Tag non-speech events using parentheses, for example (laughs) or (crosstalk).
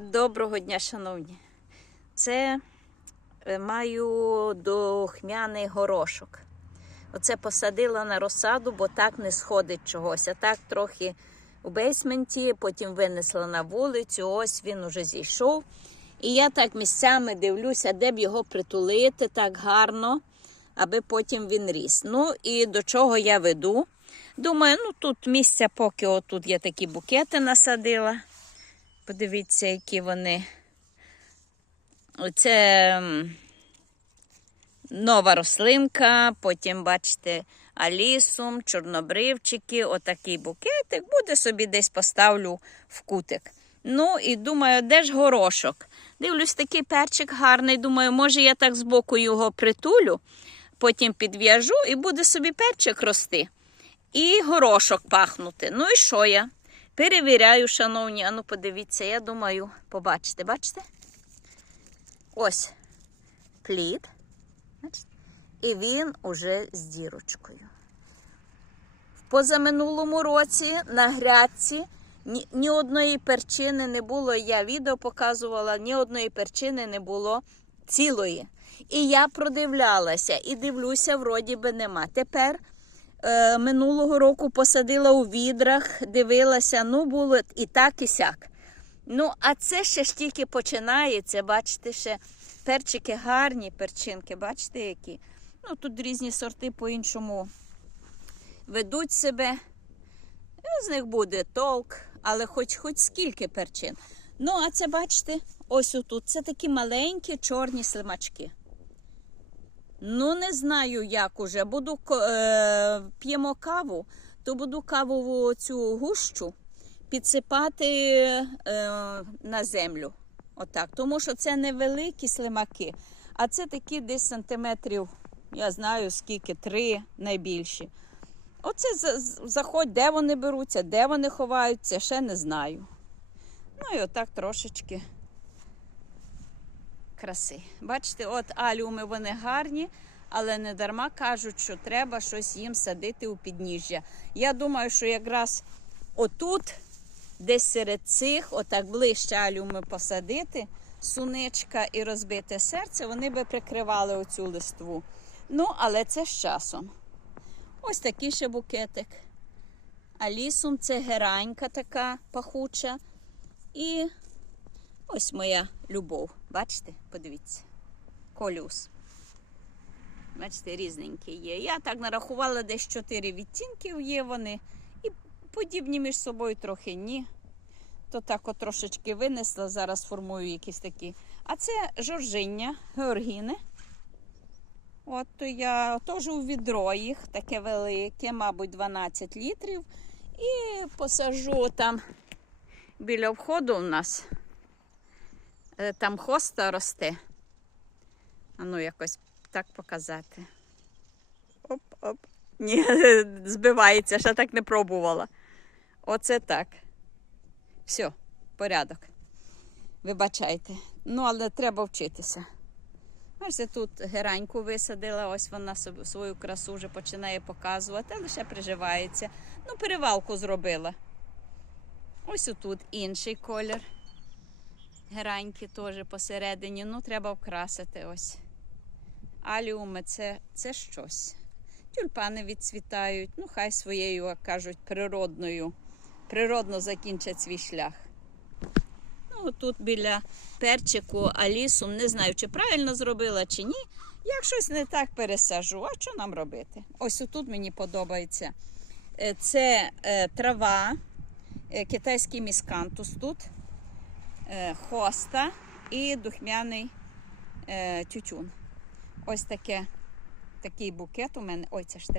Доброго дня, шановні. Це е, маю духмяний горошок. Оце посадила на розсаду, бо так не сходить чогось. А так трохи у бейсменті, потім винесла на вулицю. Ось він уже зійшов. І я так місцями дивлюся, де б його притулити так гарно, аби потім він ріс. Ну і до чого я веду. Думаю, ну тут місця, поки отут я такі букети насадила. Подивіться, які вони. Оце нова рослинка, потім, бачите, алісум, чорнобривчики, отакий букетик. Буде собі десь поставлю в кутик. Ну і думаю, де ж горошок? Дивлюсь, такий перчик гарний. Думаю, може я так збоку його притулю, потім підв'яжу і буде собі перчик рости. І горошок пахнути. Ну і що я? Перевіряю, шановні, ану подивіться, я думаю, побачите, бачите? Ось плід. І він уже з дірочкою. В позаминулому році на грядці ні, ні одної перчини не було. Я відео показувала, ні одної перчини не було цілої. І я продивлялася і дивлюся, вроді би нема. Тепер е, минулого року посадила у відрах, дивилася, ну було і так, і сяк. Ну, а це ще ж тільки починається. Бачите, ще перчики гарні, перчинки, бачите, які. Ну, тут різні сорти по-іншому ведуть себе. І з них буде толк, але хоч хоч скільки перчин. Ну, а це, бачите, ось отут. Це такі маленькі чорні слимачки. Ну, не знаю, як уже. Буду е, п'ємо каву, то буду кавову цю гущу підсипати е, на землю. Отак. Тому що це невеликі слимаки, а це такі десь сантиметрів, я знаю скільки, три найбільші. Оце за- заходь, де вони беруться, де вони ховаються, ще не знаю. Ну і отак трошечки краси. Бачите, от аліуми вони гарні, але не дарма кажуть, що треба щось їм садити у підніжжя. Я думаю, що якраз отут, десь серед цих, отак ближче аліуми посадити, суничка і розбите серце, вони би прикривали оцю листву. Ну, але це з часом. Ось такий ще букетик. Алісум це геранька така пахуча. І ось моя любов. Бачите? Подивіться. Колюс. Бачите, різненькі є. Я так нарахувала, десь чотири відтінків є вони. І подібні між собою трохи ні. То так от трошечки винесла, зараз формую якісь такі. А це жоржиння, георгіни. От то я теж у відро їх, таке велике, мабуть, 12 літрів. І посажу там біля входу у нас. Е, Там хоста росте. А ну якось так показати. Оп-оп. Ні, (laughs) збивається, ще так не пробувала. Оце так. Все, порядок. Вибачайте. Ну, але треба вчитися. Бачите, тут гераньку висадила, ось вона свою красу вже починає показувати, але ще приживається. Ну, перевалку зробила. Ось отут інший колір. Гераньки теж посередині. Ну, треба вкрасити ось. Аліуми це, це щось. Тюльпани відцвітають, ну, хай своєю, як кажуть, природною. Природно закінчать свій шлях. Ну, тут біля перчику алісум, не знаю, чи правильно зробила, чи ні. Як щось не так пересажу, а що нам робити? Ось тут мені подобається. Е, Це е, трава, е, китайський міскантус тут, хоста і духмяний е, тютюн. Ось таке, такий букет у мене. Ой, це ж треба.